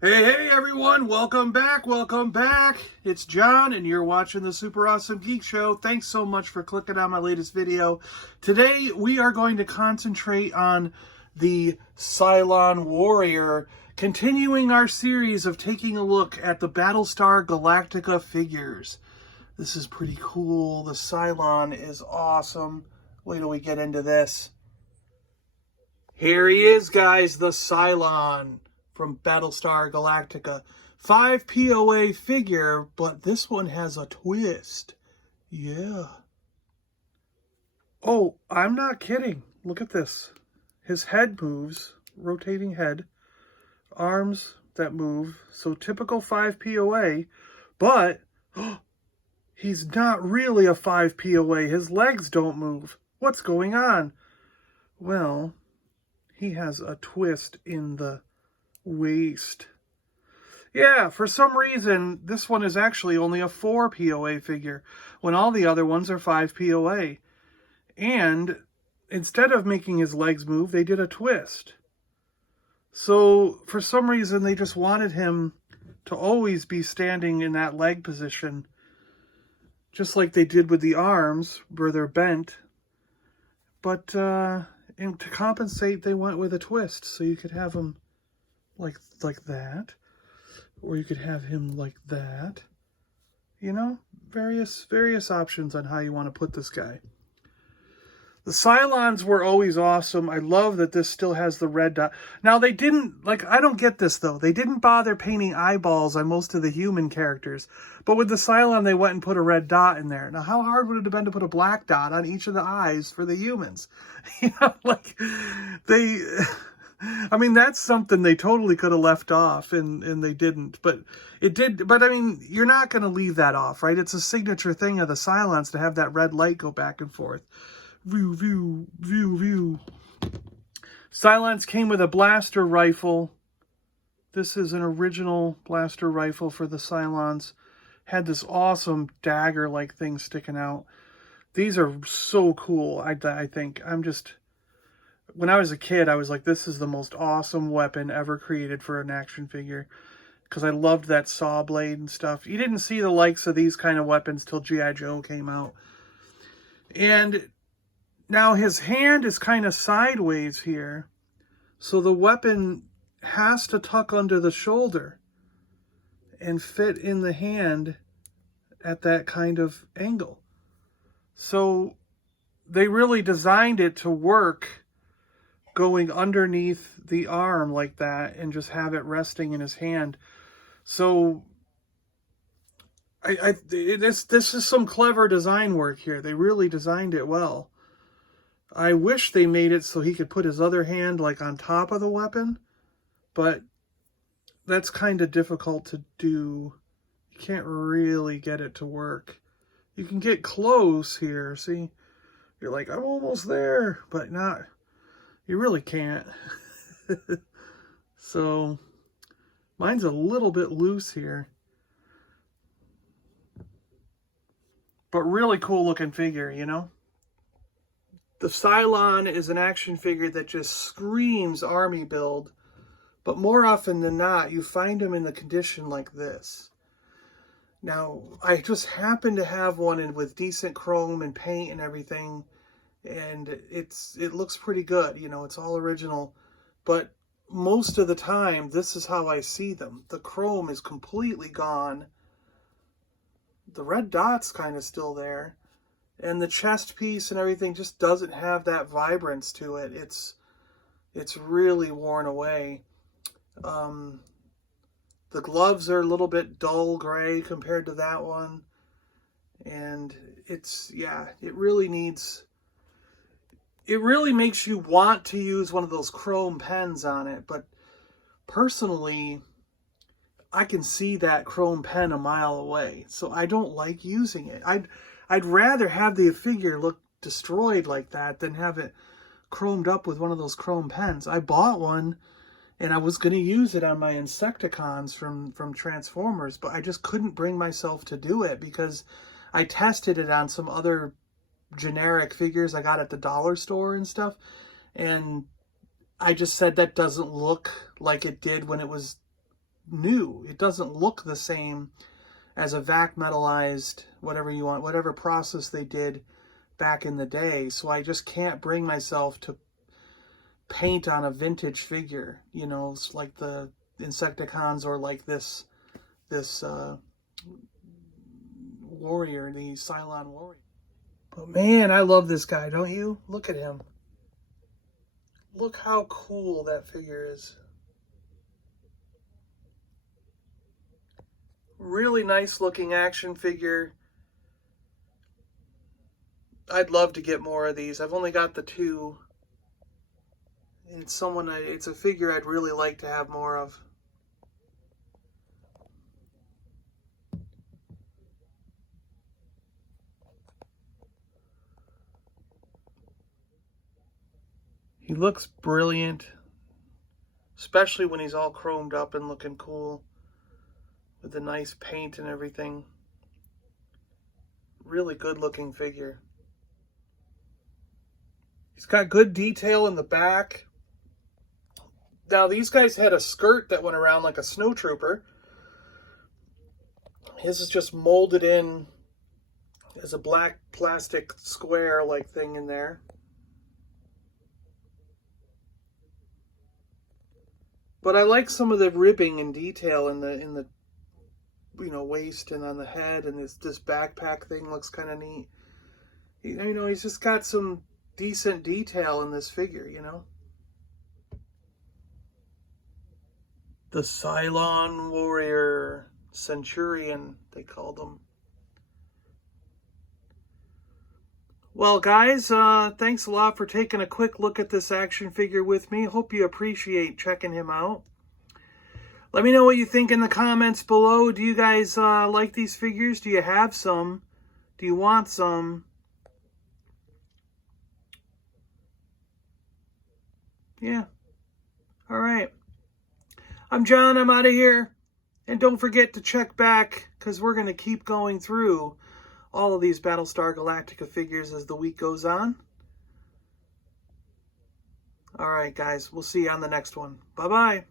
Hey everyone, welcome back, It's John and you're watching the Super Awesome Geek Show. Thanks so much for clicking on my latest video. Today we are going to concentrate on the Cylon Warrior, continuing our series of taking a look at the Battlestar Galactica figures. This is pretty cool. The Cylon is awesome. Wait till we get into this. Here he is, guys, the Cylon from Battlestar Galactica. 5 POA figure, but this one has a twist. Yeah. Oh, I'm not kidding. Look at this. His head moves, rotating head. Arms that move. So typical 5 POA, but he's not really a 5 POA. His legs don't move. What's going on? Well, he has a twist in the waist. Yeah, for some reason, this one is actually only a 4 POA figure, when all the other ones are 5 POA. And instead of making his legs move, they did a twist. So, for some reason, they just wanted him to always be standing in that leg position, just like they did with the arms, where they're bent. But, and to compensate, they went with a twist, so you could have him like that, or you could have him like that. You know, various options on how you want to put this guy. The Cylons were always awesome. I love that this still has the red dot. Now, they didn't, I don't get this, though. They didn't bother painting eyeballs on most of the human characters. But with the Cylon, they went and put a red dot in there. Now, how hard would it have been to put a black dot on each of the eyes for the humans? You know, I mean, that's something they totally could have left off, and they didn't. But it did. But, I mean, you're not going to leave that off, right? It's a signature thing of the Cylons to have that red light go back and forth. View, view, view, view. Cylons came with a blaster rifle. This is an original blaster rifle for the Cylons. Had this awesome dagger-like thing sticking out. These are so cool, I think. When I was a kid, I was like, this is the most awesome weapon ever created for an action figure. Because I loved that saw blade and stuff. You didn't see the likes of these kind of weapons till G.I. Joe came out. And now his hand is kind of sideways here. So the weapon has to tuck under the shoulder and fit in the hand at that kind of angle. So they really designed it to work going underneath the arm like that and just have it resting in his hand. So this is some clever design work here. They really designed it well. I wish they made it so he could put his other hand on top of the weapon, but that's kind of difficult to do. You can't really get it to work. You can get close here, see? You're like, I'm almost there, but not. You really can't. So, mine's a little bit loose here. But really cool looking figure, you know? The Cylon is an action figure that just screams army build. But more often than not, you find him in the condition like this. Now, I just happen to have one with decent chrome and paint and everything. And it looks pretty good, you know, it's all original. But most of the time, this is how I see them. The chrome is completely gone. The red dot's kind of still there. And the chest piece and everything just doesn't have that vibrance to it. It's really worn away. The gloves are a little bit dull gray compared to that one. And it really needs... It really makes you want to use one of those chrome pens on it, but personally, I can see that chrome pen a mile away, so I don't like using it. I'd rather have the figure look destroyed like that than have it chromed up with one of those chrome pens. I bought one, and I was going to use it on my Insecticons from Transformers, but I just couldn't bring myself to do it because I tested it on some other generic figures I got at the dollar store and stuff, and I just said that doesn't look like it did when it was new. It doesn't look the same as a vac metallized, whatever you want, whatever process they did back in the day. So I just can't bring myself to paint on a vintage figure, you know, it's like the Insecticons or like this warrior, the Cylon warrior. But man, I love this guy, don't you? Look at him. Look how cool that figure is. Really nice looking action figure. I'd love to get more of these. I've only got the 2. It's it's a figure I'd really like to have more of. He looks brilliant, especially when he's all chromed up and looking cool with the nice paint and everything. Really good looking figure. He's got good detail in the back. Now these guys had a skirt that went around like a snowtrooper. His is just molded in as a black plastic square like thing in there. But I like some of the ribbing and detail in the you know, waist and on the head, and this backpack thing looks kind of neat. You know, he's just got some decent detail in this figure, you know. The Cylon warrior, Centurion, they called him. Well, guys, thanks a lot for taking a quick look at this action figure with me. Hope you appreciate checking him out. Let me know what you think in the comments below. Do you guys like these figures? Do you have some? Do you want some? Yeah. All right. I'm John. I'm out of here. And don't forget to check back, because we're going to keep going through all of these Battlestar Galactica figures as the week goes on. All right, guys. We'll see you on the next one. Bye-bye.